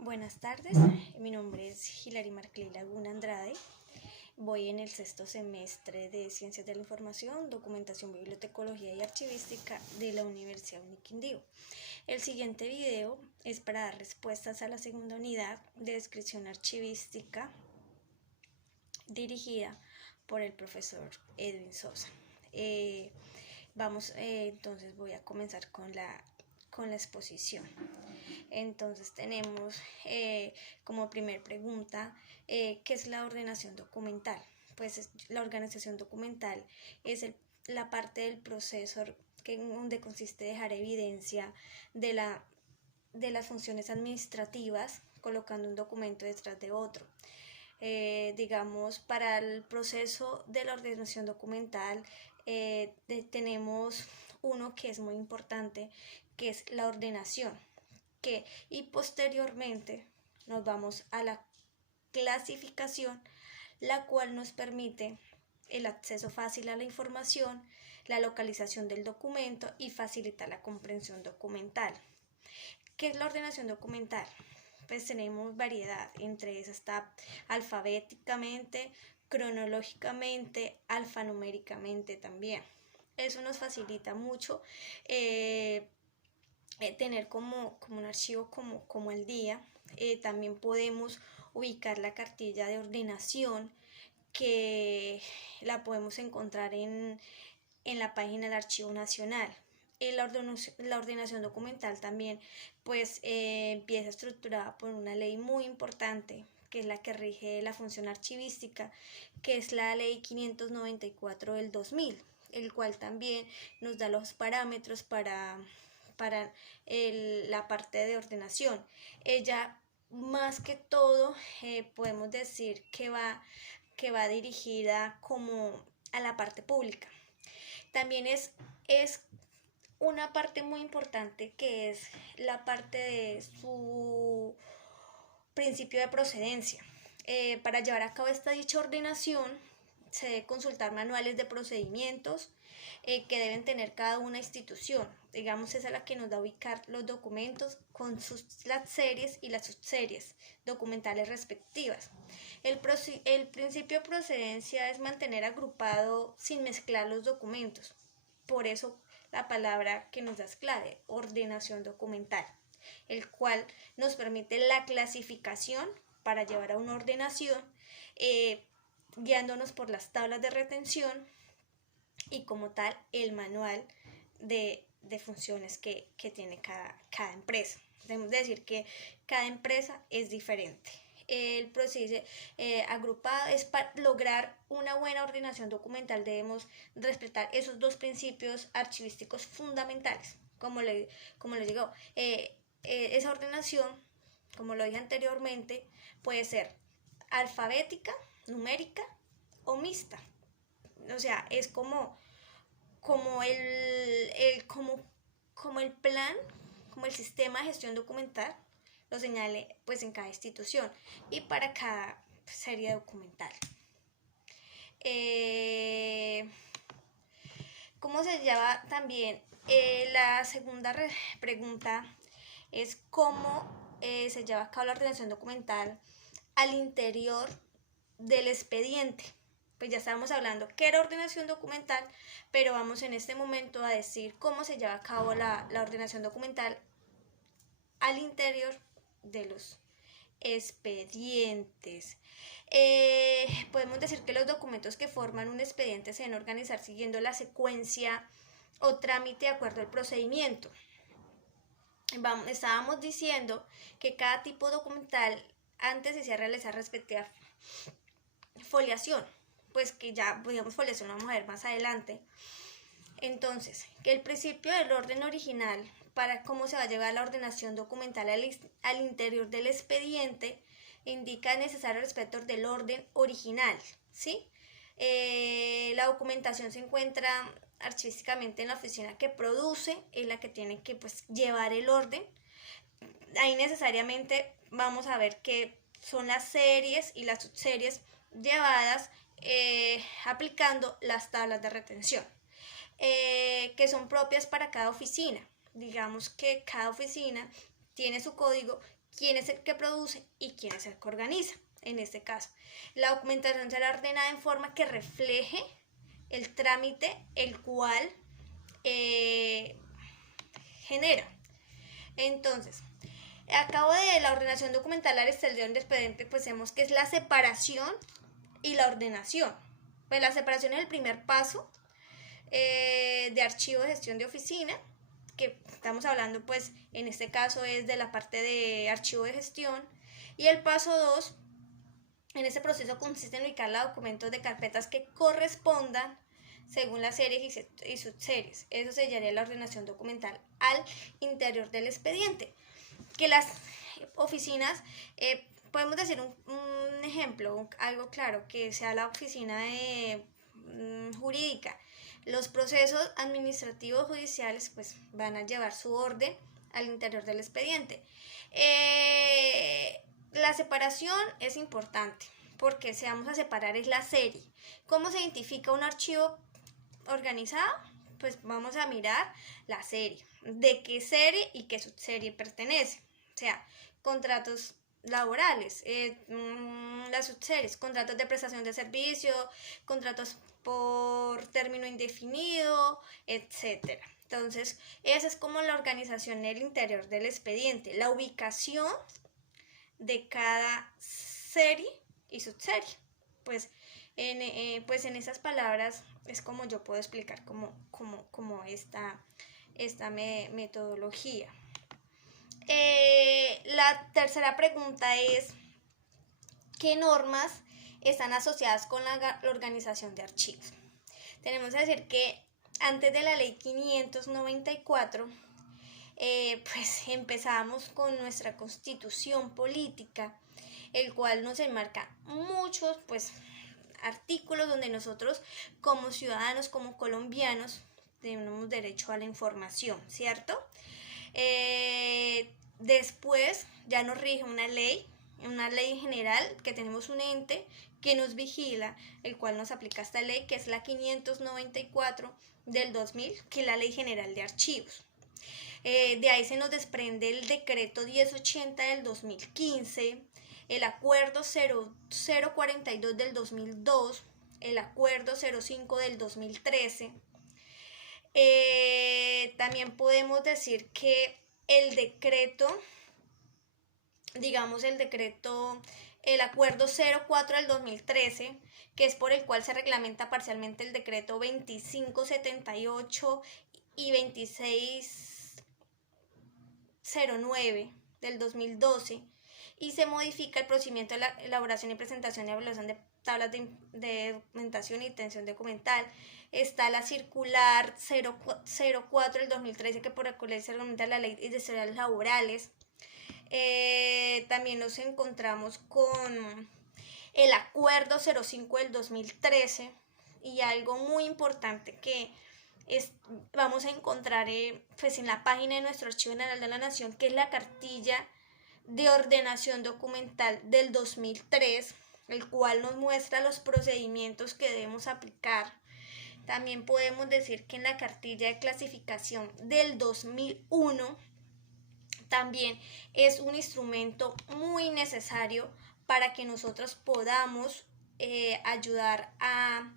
Buenas tardes, mi nombre es Hilary Marclay Laguna Andrade. Voy en el sexto semestre de Ciencias de la Información, Documentación, Bibliotecología y Archivística de la Universidad Uniquindío. El siguiente video es para dar respuestas a la segunda unidad de descripción archivística dirigida por el profesor Edwin Sosa. Entonces voy a comenzar con la exposición. Entonces tenemos como primer pregunta, ¿qué es la ordenación documental? Pues la organización documental es la parte del proceso donde consiste dejar evidencia de las funciones administrativas colocando un documento detrás de otro. Digamos, para el proceso de la ordenación documental tenemos uno que es muy importante, que es la ordenación, y posteriormente nos vamos a la clasificación, la cual nos permite el acceso fácil a la información, la localización del documento y facilita la comprensión documental. ¿Qué es la ordenación documental? Pues tenemos variedad, entre esas está alfabéticamente, cronológicamente, alfanuméricamente también. Eso nos facilita mucho tener como un archivo como el día. También podemos ubicar la cartilla de ordenación, que la podemos encontrar en la página del Archivo Nacional. La ordenación documental también pues empieza estructurada por una ley muy importante, que es la que rige la función archivística, que es la ley 594 del 2000, el cual también nos da los parámetros para la parte de ordenación. Ella más que todo podemos decir que va dirigida como a la parte pública. También es una parte muy importante, que es la parte de su principio de procedencia. Para llevar a cabo esta dicha ordenación se debe consultar manuales de procedimientos que deben tener cada una institución. Digamos, esa es la que nos da a ubicar los documentos con las series y las subseries documentales respectivas. El principio de procedencia es mantener agrupado sin mezclar los documentos. Por eso la palabra que nos da es clave, ordenación documental, el cual nos permite la clasificación para llevar a una ordenación, guiándonos por las tablas de retención y como tal el manual de funciones que tiene cada empresa. Debemos decir que cada empresa es diferente. El proceso agrupado es para lograr una buena ordenación documental. Debemos respetar esos dos principios archivísticos fundamentales. Como les digo, esa ordenación, como lo dije anteriormente, puede ser alfabética, numérica o mixta. O sea, es como el plan, como el sistema de gestión documental lo señale pues en cada institución y para cada serie documental. ¿Cómo se llama también? La segunda pregunta es cómo se lleva a cabo la ordenación documental al interior del expediente. Pues ya estábamos hablando qué era ordenación documental, pero vamos en este momento a decir cómo se lleva a cabo la ordenación documental al interior de los expedientes. Podemos decir que los documentos que forman un expediente se deben organizar siguiendo la secuencia o trámite de acuerdo al procedimiento. Estábamos diciendo que cada tipo documental antes se hacía realizar respectiva foliación, pues que ya podíamos foliación, vamos a ver más adelante. Entonces, que el principio del orden original para cómo se va a llevar la ordenación documental al interior del expediente indica el necesario respeto del orden original, ¿sí? La documentación se encuentra archivísticamente en la oficina que produce, es la que tiene que pues llevar el orden. Ahí necesariamente vamos a ver que son las series y las subseries llevadas aplicando las tablas de retención, que son propias para cada oficina. Digamos que cada oficina tiene su código quién es el que produce y quién es el que organiza. En este caso, la documentación será ordenada en forma que refleje el trámite el cual genera. Entonces, a cabo de la ordenación documental del expediente, pues vemos que es la separación y la ordenación. Pues la separación es el primer paso de archivo de gestión de oficina, que estamos hablando pues en este caso es de la parte de archivo de gestión, y el paso 2 en este proceso consiste en ubicar los documentos de carpetas que correspondan según las series y subseries. Eso sería la ordenación documental al interior del expediente. Que las oficinas, podemos decir un ejemplo, algo claro, que sea la oficina jurídica. Los procesos administrativos judiciales pues van a llevar su orden al interior del expediente. La separación es importante porque si vamos a separar es la serie. ¿Cómo se identifica un archivo organizado? Pues vamos a mirar la serie, de qué serie y qué subserie pertenece. O sea, contratos laborales, las subseries, contratos de prestación de servicio, contratos por término indefinido, etcétera. Entonces, esa es como la organización en el interior del expediente, la ubicación de cada serie y subserie. Pues en esas palabras es como yo puedo explicar como esta metodología. La tercera pregunta es, ¿qué normas están asociadas con la organización de archivos? Tenemos que decir que antes de la ley 594, pues empezamos con nuestra constitución política, el cual nos enmarca muchos pues artículos donde nosotros como ciudadanos, como colombianos, tenemos derecho a la información, ¿cierto? Después ya nos rige una ley general, que tenemos un ente que nos vigila, el cual nos aplica esta ley, que es la 594 del 2000, que es la Ley General de Archivos. De ahí se nos desprende el decreto 1080 del 2015, el acuerdo 0042 del 2002, el acuerdo 05 del 2013. También podemos decir que el decreto, el acuerdo 04 del 2013, que es por el cual se reglamenta parcialmente el decreto 2578 y 2609 del 2012, y se modifica el procedimiento de la elaboración y presentación y evaluación de tablas de documentación y intención documental. Está la circular 04 del 2013, que por el cual se reglamenta la ley de historias laborales. También nos encontramos con el acuerdo 05 del 2013, y algo muy importante que vamos a encontrar pues en la página de nuestro Archivo General de la Nación, que es la cartilla de ordenación documental del 2003, el cual nos muestra los procedimientos que debemos aplicar. También podemos decir que en la cartilla de clasificación del 2001 también es un instrumento muy necesario para que nosotros podamos ayudar a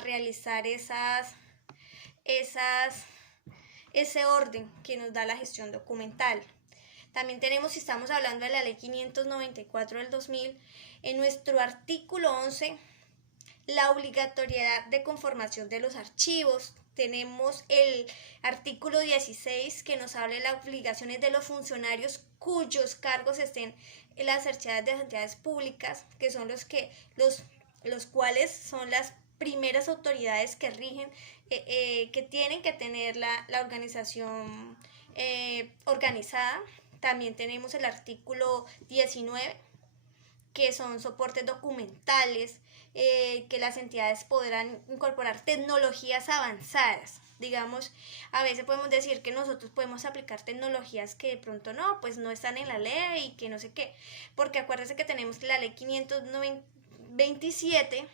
realizar ese orden que nos da la gestión documental. También tenemos, si estamos hablando de la ley 594 del 2000, en nuestro artículo 11, la obligatoriedad de conformación de los archivos. Tenemos el artículo 16, que nos habla de las obligaciones de los funcionarios cuyos cargos estén en las archivas de las entidades públicas, que son los cuales son las primeras autoridades que rigen, que tienen que tener la organización organizada. También tenemos el artículo 19, que son soportes documentales, que las entidades podrán incorporar tecnologías avanzadas. Digamos, a veces podemos decir que nosotros podemos aplicar tecnologías que de pronto pues no están en la ley y que no sé qué, porque acuérdense que tenemos la ley 527,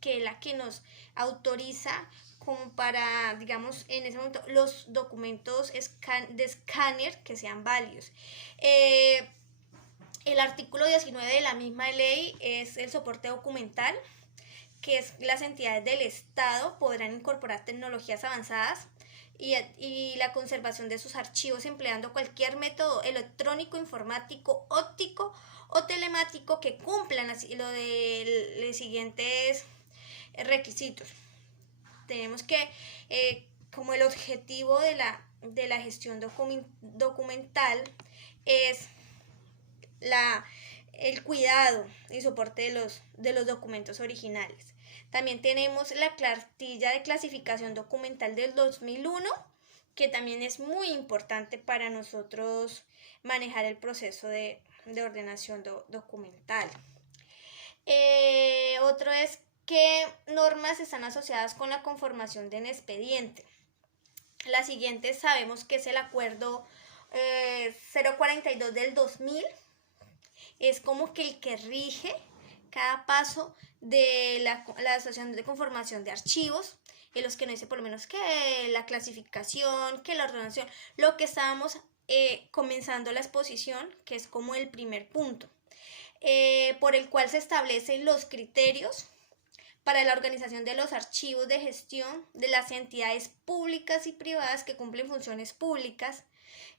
que es la que nos autoriza como para, digamos, en ese momento, los documentos de escáner que sean válidos. El artículo 19 de la misma ley es el soporte documental, que es las entidades del Estado podrán incorporar tecnologías avanzadas y la conservación de sus archivos empleando cualquier método electrónico, informático, óptico o telemático que cumplan así lo de los siguientes requisitos. Tenemos que, como el objetivo de la gestión documental es el cuidado y soporte de los documentos originales. También tenemos la cartilla de clasificación documental del 2001, que también es muy importante para nosotros manejar el proceso de ordenación documental. Otro es qué normas están asociadas con la conformación de un expediente. La siguiente sabemos que es el acuerdo 042 del 2000. Es como que el que rige cada paso de la asociación de conformación de archivos, en los que nos dice por lo menos que la clasificación, que la ordenación, lo que estábamos comenzando la exposición, que es como el primer punto, por el cual se establecen los criterios para la organización de los archivos de gestión de las entidades públicas y privadas que cumplen funciones públicas.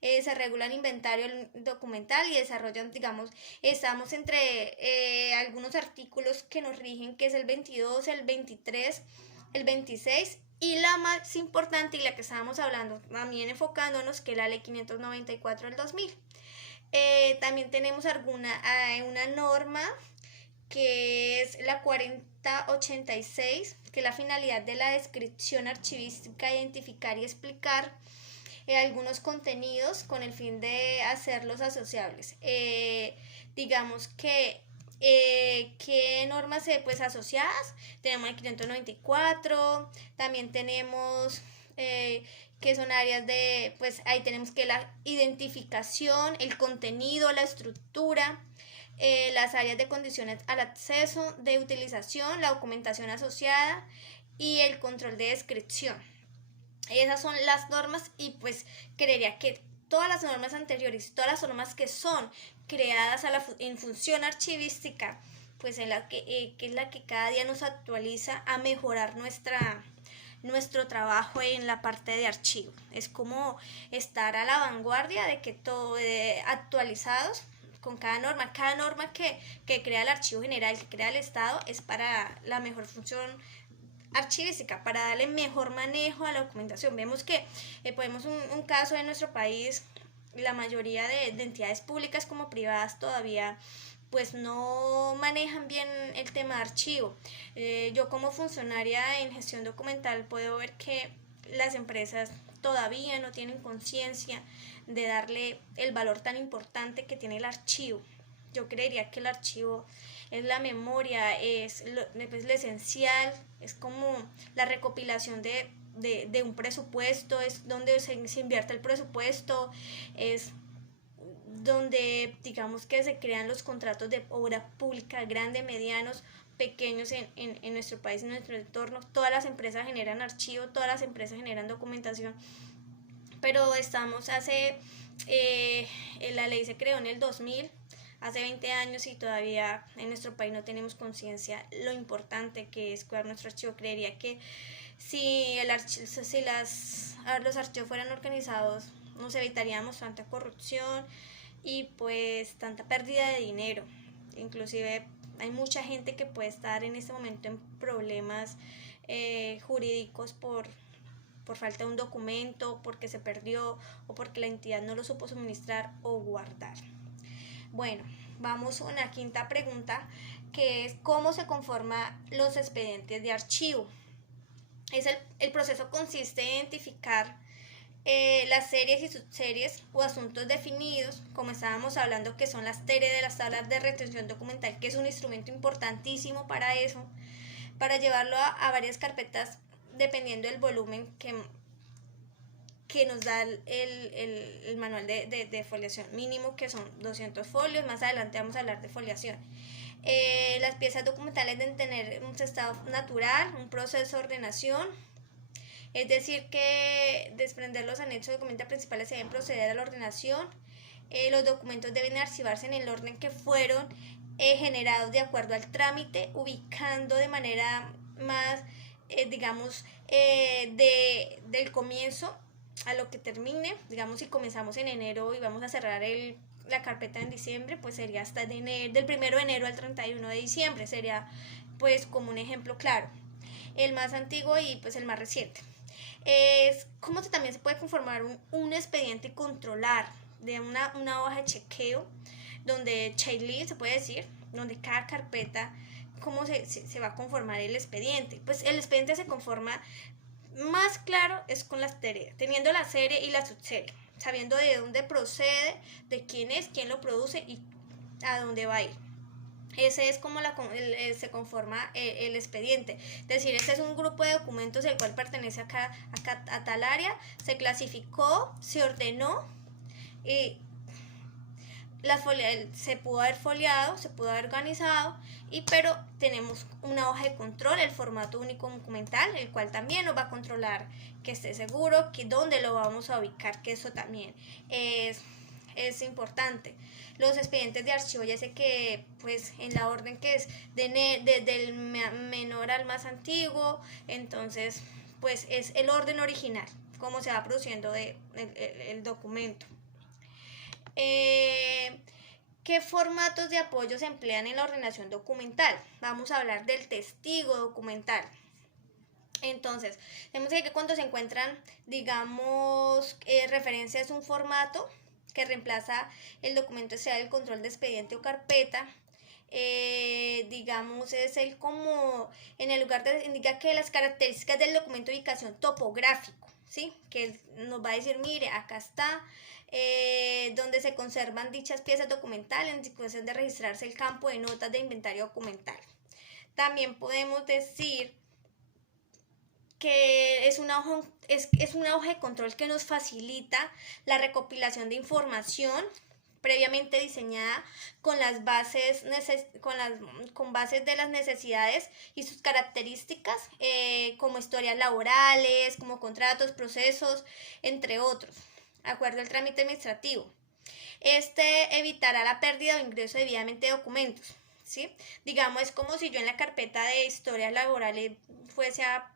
Se regula el inventario documental y desarrollan, digamos, estamos entre algunos artículos que nos rigen, que es el 22, el 23, el 26 y la más importante y la que estábamos hablando, también enfocándonos, que es la ley 594 del 2000. También tenemos una norma que es la 4086, que es la finalidad de la descripción archivística, identificar y explicar algunos contenidos con el fin de hacerlos asociables. Digamos que ¿qué normas pues asociadas? Tenemos el 594, también tenemos que son áreas de, pues ahí tenemos que la identificación, el contenido, la estructura, las áreas de condiciones al acceso, de utilización, la documentación asociada y el control de descripción. Esas son las normas y pues creería que todas las normas anteriores, todas las normas que son creadas en función archivística, pues en la que es la que cada día nos actualiza a mejorar nuestro trabajo en la parte de archivo. Es como estar a la vanguardia de que todo actualizados con cada norma que crea el archivo general, que crea el Estado, es para la mejor función archivística, para darle mejor manejo a la documentación. Vemos que podemos un caso en nuestro país, la mayoría de entidades públicas como privadas todavía pues no manejan bien el tema de archivo. Yo como funcionaria en gestión documental puedo ver que las empresas todavía no tienen conciencia de darle el valor tan importante que tiene el archivo. Yo creería que el archivo es la memoria, es lo esencial, es como la recopilación de un presupuesto, es donde se invierte el presupuesto, es donde digamos que se crean los contratos de obra pública, grandes, medianos, pequeños en nuestro país, en nuestro entorno. Todas las empresas generan archivo, todas las empresas generan documentación, pero estamos la ley se creó en el 2000, hace 20 años y todavía en nuestro país no tenemos conciencia lo importante que es cuidar nuestro archivo. Creería que si los archivos fueran organizados nos evitaríamos tanta corrupción y pues tanta pérdida de dinero. Inclusive hay mucha gente que puede estar en este momento en problemas jurídicos por falta de un documento, porque se perdió o porque la entidad no lo supo suministrar o guardar. Bueno, vamos a una quinta pregunta, que es ¿cómo se conforman los expedientes de archivo? El proceso consiste en identificar las series y subseries o asuntos definidos, como estábamos hablando, que son las TERE de las tablas de retención documental, que es un instrumento importantísimo para eso, para llevarlo a varias carpetas dependiendo del volumen que nos da el manual de foliación mínimo, que son 200 folios. Más adelante vamos a hablar de foliación. Las piezas documentales deben tener un estado natural, un proceso de ordenación, es decir, que desprender los anexos de documentos principales se deben proceder a la ordenación. Los documentos deben archivarse en el orden que fueron generados de acuerdo al trámite, ubicando de manera más, digamos, del comienzo a lo que termine. Digamos, si comenzamos en enero y vamos a cerrar la carpeta en diciembre, pues sería hasta del 1 de enero al 31 de diciembre, sería pues como un ejemplo claro. El más antiguo y pues el más reciente. Es como también se puede conformar un expediente y controlar de una hoja de chequeo, donde checklist se puede decir, donde cada carpeta, cómo se va a conformar el expediente. Pues el expediente se conforma más claro es con las tareas, teniendo la serie y la subserie, sabiendo de dónde procede, de quién es, quién lo produce y a dónde va a ir. Ese es como se conforma el expediente. Es decir, este es un grupo de documentos el cual pertenece a tal área, se clasificó, se ordenó y se pudo haber foliado, se pudo haber organizado, pero tenemos una hoja de control, el formato único documental, el cual también nos va a controlar que esté seguro, que dónde lo vamos a ubicar, que eso también es importante. Los expedientes de archivo, ya sé que pues en la orden que es del menor al más antiguo, entonces pues es el orden original, como se va produciendo el documento. ¿Qué formatos de apoyo se emplean en la ordenación documental? Vamos a hablar del testigo documental. Entonces, tenemos que cuando se encuentran, digamos, referencia es un formato que reemplaza el documento, sea el control de expediente o carpeta. Digamos, es el como, en el lugar de, indica que las características del documento de ubicación topográfico, ¿sí? Que nos va a decir, mire, acá está, donde se conservan dichas piezas documentales en situación de registrarse el campo de notas de inventario documental. También podemos decir que es una hoja de control que nos facilita la recopilación de información previamente diseñada con las bases con bases de las necesidades y sus características, como historias laborales, como contratos, procesos, entre otros, acuerdo al trámite administrativo. Este evitará la pérdida o ingreso debidamente de documentos, ¿sí? Digamos, es como si yo en la carpeta de historias laborales fuese a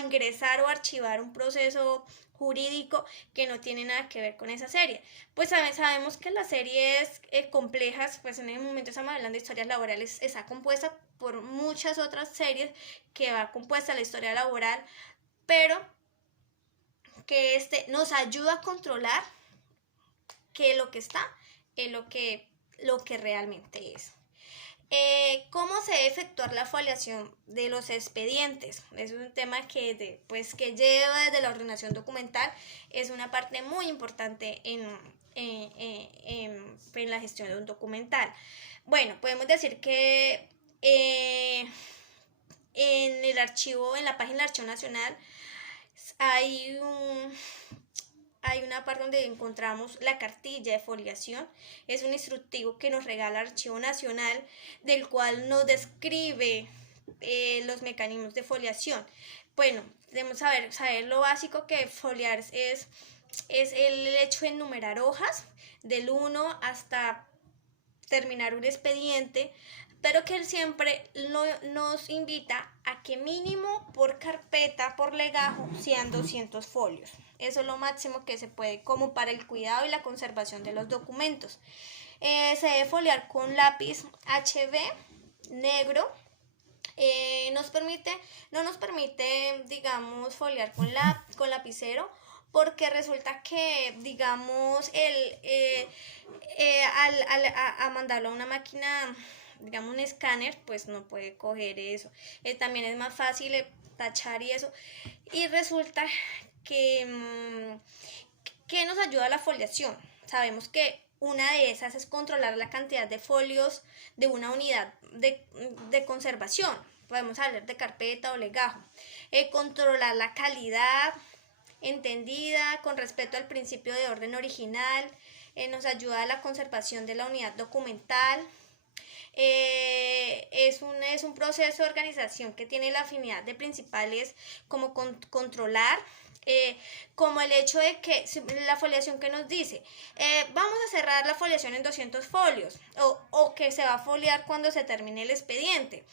ingresar o archivar un proceso jurídico que no tiene nada que ver con esa serie. Pues sabemos que las series complejas, pues en el momento estamos hablando de historias laborales, está compuesta por muchas otras series que va compuesta la historia laboral, pero que nos ayuda a controlar que lo que está es lo que realmente es. ¿Cómo se debe efectuar la foliación de los expedientes? Es un tema que lleva desde la ordenación documental, es una parte muy importante en la gestión de un documental. Bueno, podemos decir que en el archivo, en la página del Archivo Nacional, hay una parte donde encontramos la cartilla de foliación. Es un instructivo que nos regala el Archivo Nacional, del cual nos describe los mecanismos de foliación. Bueno, debemos saber lo básico que foliar es el hecho de enumerar hojas del 1 hasta terminar un expediente, pero que él siempre nos invita a que mínimo por carpeta, por legajo, sean 200 folios. Eso es lo máximo que se puede, como para el cuidado y la conservación de los documentos. Se debe foliar con lápiz HB negro. No nos permite, digamos, foliar con lapicero, porque resulta que, digamos, a mandarlo a una máquina, digamos un escáner, pues no puede coger eso. También es más fácil tachar y eso. Y resulta que nos ayuda la foliación. Sabemos que una de esas es controlar la cantidad de folios de una unidad de conservación. Podemos hablar de carpeta o legajo. Controlar la calidad, entendida, con respeto al principio de orden original, nos ayuda a la conservación de la unidad documental. Es un proceso de organización que tiene la afinidad de principales como controlar, como el hecho de que la foliación que nos dice, vamos a cerrar la foliación en 200 folios o que se va a foliar cuando se termine el expediente.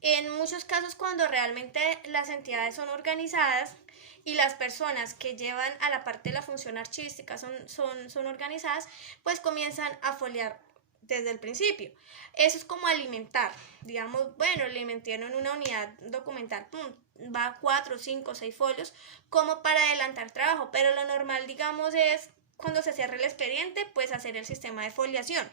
En muchos casos, cuando realmente las entidades son organizadas y las personas que llevan a la parte de la función archivística son organizadas, pues comienzan a foliar desde el principio. Eso es como alimentar, digamos, bueno, le metieron una unidad documental, va a 4, 5, 6 folios, como para adelantar trabajo, pero lo normal, digamos, es cuando se cierre el expediente, pues hacer el sistema de foliación.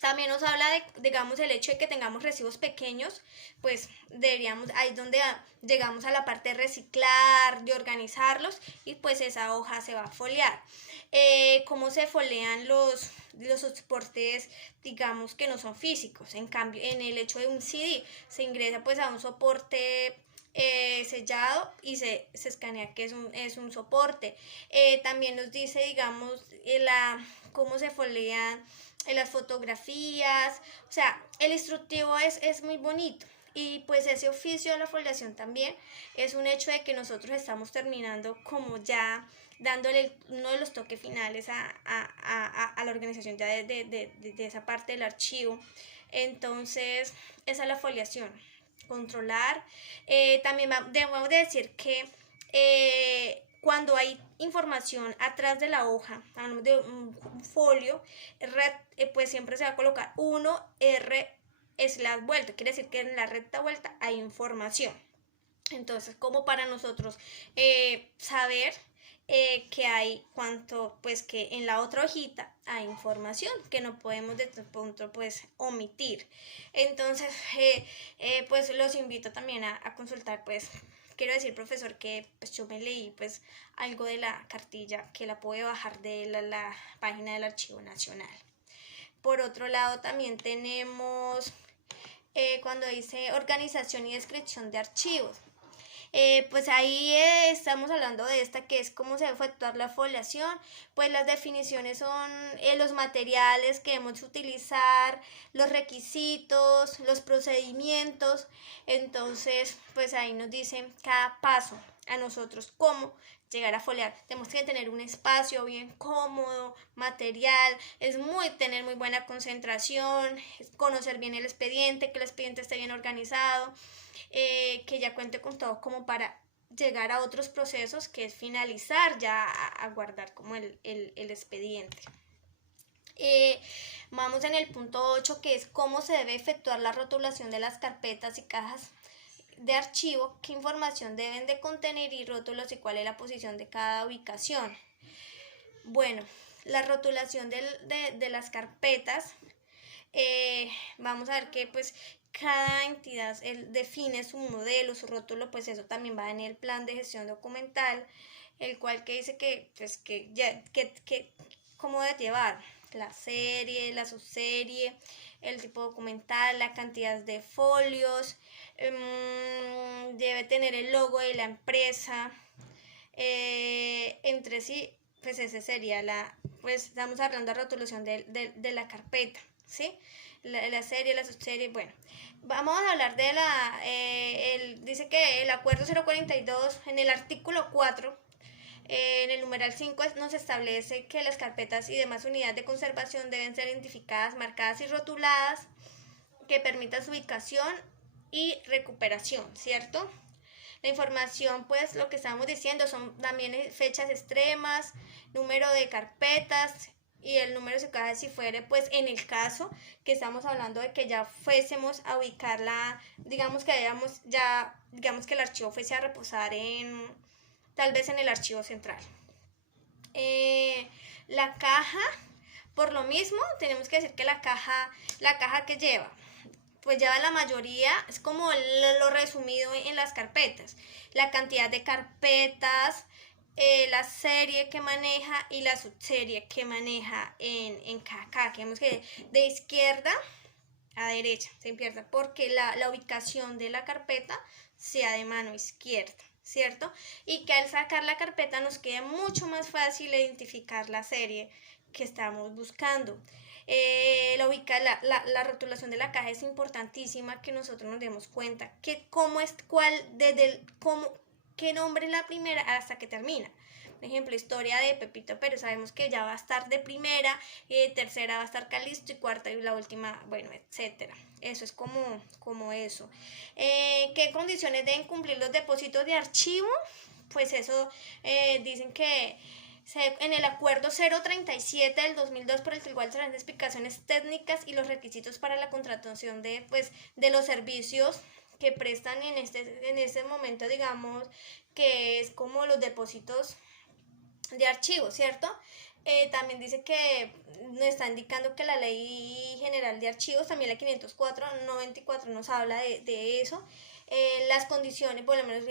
También nos habla de, digamos, el hecho de que tengamos residuos pequeños, pues deberíamos, ahí es donde llegamos a la parte de reciclar, de organizarlos, y pues esa hoja se va a foliar. ¿Cómo se folian los soportes, digamos, que no son físicos? En cambio, en el hecho de un CD, se ingresa pues a un soporte sellado y se escanea que es un soporte. También nos dice, digamos, cómo se folean las fotografías. O sea, el instructivo es muy bonito. Y pues ese oficio de la foliación también es un hecho de que nosotros estamos terminando como ya dándole uno de los toques finales a la organización ya de esa parte del archivo. Entonces, esa es la foliación, controlar. También debemos decir que cuando hay información atrás de la hoja, de un folio, pues siempre se va a colocar 1R vuelta, quiere decir que en la recta vuelta hay información. Entonces, como para nosotros saber que hay pues que en la otra hojita hay información que no podemos de este punto pues omitir. Entonces, pues los invito también a consultar, pues quiero decir, profesor, que pues yo me leí pues algo de la cartilla que la pude bajar de la página del Archivo Nacional. Por otro lado, también tenemos cuando dice organización y descripción de archivos. Pues ahí estamos hablando de esta que es cómo se debe efectuar la foliación. Pues las definiciones son los materiales que debemos utilizar, los requisitos, los procedimientos. Entonces, pues ahí nos dicen cada paso a nosotros cómo llegar a foliar. Tenemos que tener un espacio bien cómodo, material, tener muy buena concentración, conocer bien el expediente, que el expediente esté bien organizado, que ya cuente con todo como para llegar a otros procesos, que es finalizar ya a guardar como el expediente. Vamos en el punto 8, que es cómo se debe efectuar la rotulación de las carpetas y cajas de archivo, qué información deben de contener y rótulos y cuál es la posición de cada ubicación. Bueno, la rotulación de las carpetas, vamos a ver que pues cada entidad define su modelo, su rótulo, pues eso también va en el plan de gestión documental, el cual que dice que pues que cómo debe llevar la serie, la subserie, el tipo documental, la cantidad de folios, debe tener el logo de la empresa, entre sí, pues ese sería pues estamos hablando de rotulación de la carpeta, ¿sí? La serie, la subserie, bueno. Vamos a hablar de dice que el acuerdo 042 en el artículo 4, en el numeral 5 nos establece que las carpetas y demás unidades de conservación deben ser identificadas, marcadas y rotuladas, que permitan su ubicación y recuperación, ¿cierto? La información, pues lo que estamos diciendo son también fechas extremas, número de carpetas y el número de cajas si fuere, pues en el caso que estamos hablando de que ya fuésemos a ubicarla, digamos que digamos que el archivo fuese a reposar tal vez en el archivo central. La caja, por lo mismo, tenemos que decir que la caja que lleva, pues lleva la mayoría, es como lo resumido en las carpetas, la cantidad de carpetas, la serie que maneja y la subserie que maneja en cada caja. Vemos que de izquierda a derecha se pierda porque la ubicación de la carpeta sea de mano izquierda, ¿cierto? Y que al sacar la carpeta nos quede mucho más fácil identificar la serie que estamos buscando. La rotulación de la caja es importantísima, que nosotros nos demos cuenta que cómo es, cuál, desde el, cómo, qué nombre es la primera hasta que termina. Por ejemplo, historia de Pepito, pero sabemos que ya va a estar de primera, tercera va a estar Calisto y cuarta y la última, bueno, etcétera. Eso es como eso. ¿Qué condiciones deben cumplir los depósitos de archivo? Pues eso dicen que en el acuerdo 037 del 2002 por el que igual se dan explicaciones técnicas y los requisitos para la contratación de los servicios que prestan en este momento, digamos, que es como los depósitos de archivos, ¿cierto? También dice que nos está indicando que la ley general de archivos, también la 504/94 nos habla de eso. Las condiciones, por lo menos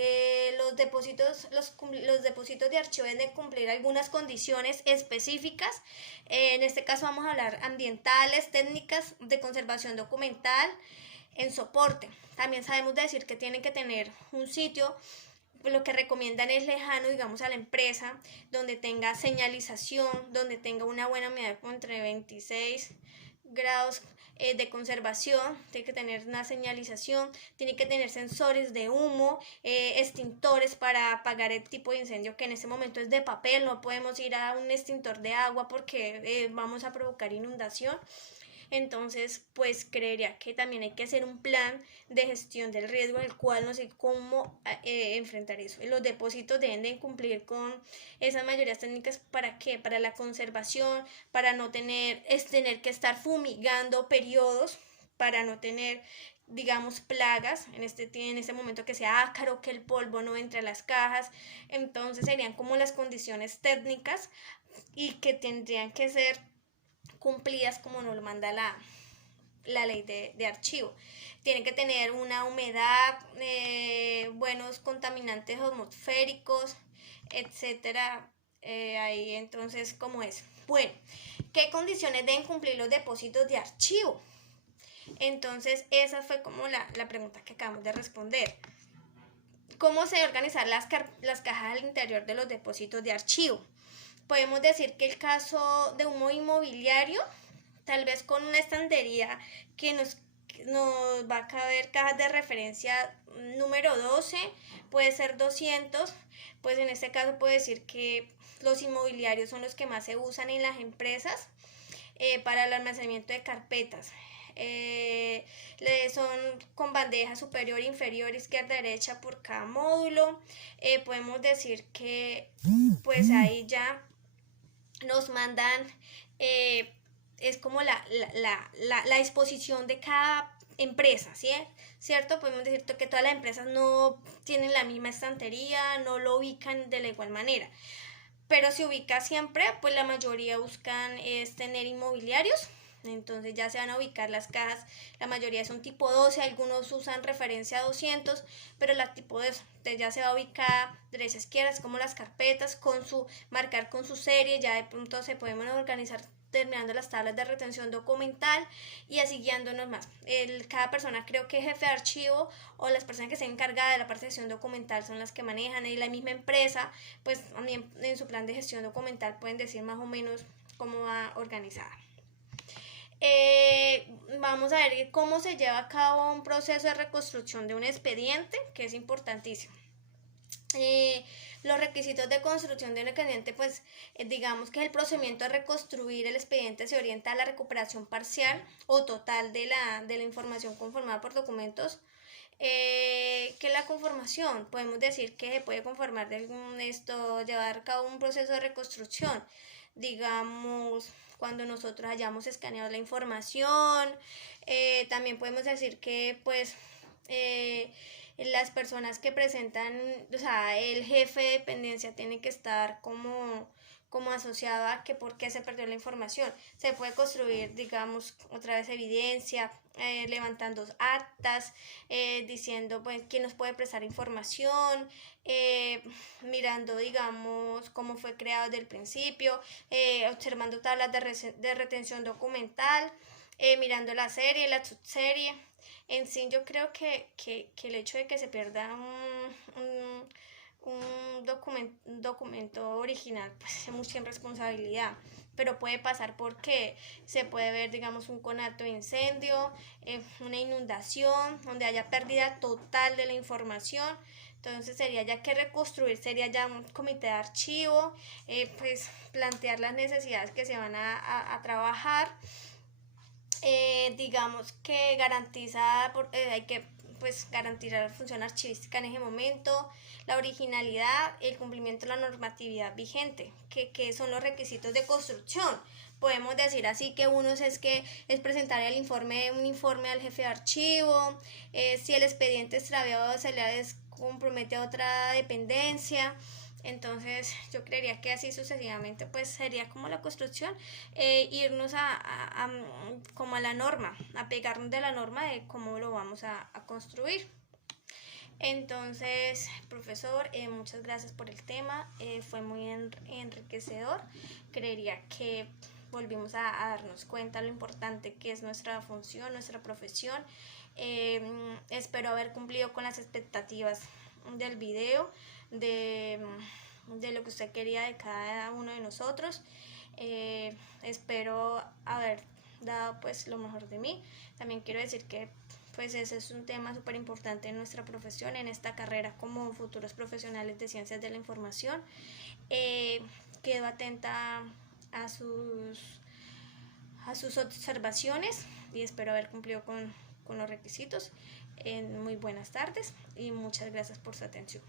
los depósitos de archivo deben de cumplir algunas condiciones específicas. En este caso vamos a hablar ambientales, técnicas de conservación documental, en soporte. También sabemos decir que tienen que tener un sitio, lo que recomiendan es lejano, digamos, a la empresa, donde tenga señalización, donde tenga una buena humedad entre 26 grados de conservación, tiene que tener una señalización, tiene que tener sensores de humo, extintores para apagar el tipo de incendio que en este momento es de papel, no podemos ir a un extintor de agua porque vamos a provocar inundación. Entonces, pues creería que también hay que hacer un plan de gestión del riesgo, el cual no sé cómo enfrentar eso. Los depósitos deben de cumplir con esas mayorías técnicas. ¿Para qué? Para la conservación, para no tener que estar fumigando periodos, para no tener, digamos, plagas en este momento, que sea ácaro, que el polvo no entre a las cajas. Entonces serían como las condiciones técnicas y que tendrían que ser cumplidas como nos lo manda la ley de archivo. Tienen que tener una humedad, buenos contaminantes atmosféricos, etcétera. Ahí entonces, ¿cómo es? Bueno, ¿qué condiciones deben cumplir los depósitos de archivo? Entonces, esa fue como la pregunta que acabamos de responder. ¿Cómo se debe organizar las cajas al interior de los depósitos de archivo? Podemos decir que el caso de un inmobiliario, tal vez con una estantería que nos va a caber cajas de referencia número 12, puede ser 200, pues en este caso puedo decir que los inmobiliarios son los que más se usan en las empresas para el almacenamiento de carpetas. Son con bandeja superior, inferior, izquierda, derecha por cada módulo. Podemos decir que pues ahí ya nos mandan, es como la disposición de cada empresa, ¿sí? ¿Cierto? Podemos decir que todas las empresas no tienen la misma estantería, no lo ubican de la igual manera, pero se ubica siempre, pues la mayoría buscan es tener inmobiliarios. Entonces ya se van a ubicar las cajas, la mayoría son tipo 12, algunos usan referencia a 200, pero la tipo 12 ya se va a ubicar derecha a izquierda, es como las carpetas, marcar con su serie, ya de pronto se podemos organizar terminando las tablas de retención documental y así guiándonos más. Cada persona, creo que jefe de archivo o las personas que estén encargadas de la parte de gestión documental son las que manejan, y la misma empresa, pues también en su plan de gestión documental pueden decir más o menos cómo va organizada. Vamos a ver cómo se lleva a cabo un proceso de reconstrucción de un expediente, que es importantísimo. Los requisitos de construcción de un expediente, pues digamos que el procedimiento de reconstruir el expediente se orienta a la recuperación parcial o total de la información conformada por documentos. ¿Qué es la conformación? Podemos decir que se puede conformar llevar a cabo un proceso de reconstrucción, digamos, cuando nosotros hayamos escaneado la información. También podemos decir que pues las personas que presentan, o sea, el jefe de dependencia tiene que estar como asociado a que por qué se perdió la información. Se puede construir, digamos, otra vez evidencia, levantando actas, diciendo pues, quién nos puede prestar información, mirando, digamos, cómo fue creado desde el principio, observando tablas de retención documental, mirando la serie, la subserie. En sí, yo creo que el hecho de que se pierda un documento original, pues es mucha responsabilidad, pero puede pasar porque se puede ver, digamos, un conato de incendio, una inundación, donde haya pérdida total de la información. Entonces sería ya que reconstruir, sería ya un comité de archivo, pues plantear las necesidades que se van a trabajar. Digamos que garantiza, hay que pues garantizar la función archivística en ese momento, la originalidad, el cumplimiento de la normatividad vigente, que son los requisitos de construcción. Podemos decir así que uno es que es presentar un informe al jefe de archivo, si el expediente extraviado se le compromete a otra dependencia. Entonces yo creería que así sucesivamente pues sería como la construcción, irnos como a la norma, a pegarnos de la norma de cómo lo vamos a construir. Entonces, profesor, muchas gracias por el tema, fue muy enriquecedor. Creería que volvimos a darnos cuenta lo importante que es nuestra función, nuestra profesión. Espero haber cumplido con las expectativas del video, de lo que usted quería de cada uno de nosotros. Espero haber dado pues lo mejor de mí. También quiero decir que pues ese es un tema súper importante en nuestra profesión, en esta carrera como futuros profesionales de ciencias de la información. Quedo atenta a sus observaciones y espero haber cumplido con los requisitos. Muy buenas tardes y muchas gracias por su atención.